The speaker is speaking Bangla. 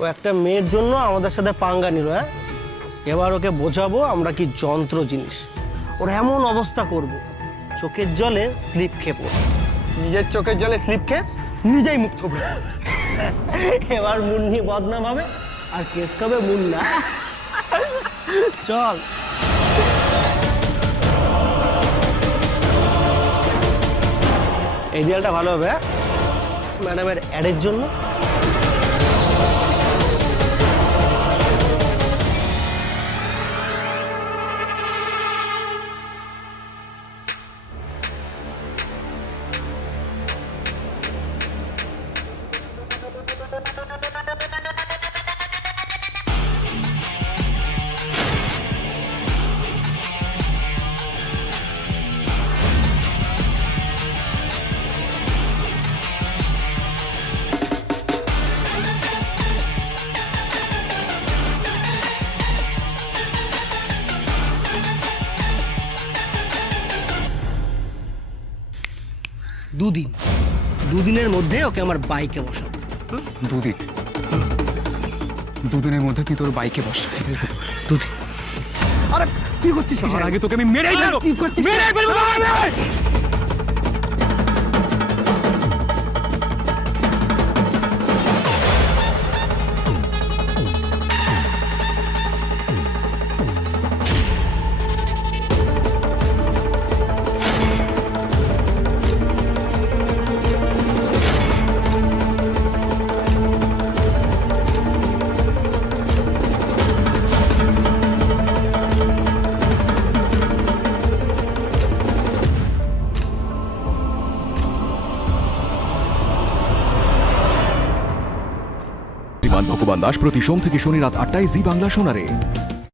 ও একটা মেয়ের জন্য আমাদের সাথে পাঙ্গা নিল। হ্যাঁ, এবার ওকে বোঝাবো আমরা কি যন্ত্র জিনিস। ওর এমন অবস্থা করব, চোখের জলে স্লিপ খেয়ে পড়বে। নিজের চোখের জলে স্লিপ খেয়ে নিজেই মুখ থুবড়ে। এবার মুন্নি বদনাম হবে আর কেস খাবে মুন্না। চল। এই দেয়ালটা ভালো হবে ম্যাডামের অ্যাডের জন্য। দুদিনের মধ্যে ওকে আমার বাইকে বসাবো। দুদিনের মধ্যে তুই তোর বাইকে বস। দুদিন। আরে কি করছিস? তার আগে তোকে আমি মেরেই ফেলবো। কি করছিস? মেরেই ফেলবো তোকে আমি। ভগবান দাস প্রতি সোম থেকে শনি রাত ৮টায় জি বাংলা শোনারে।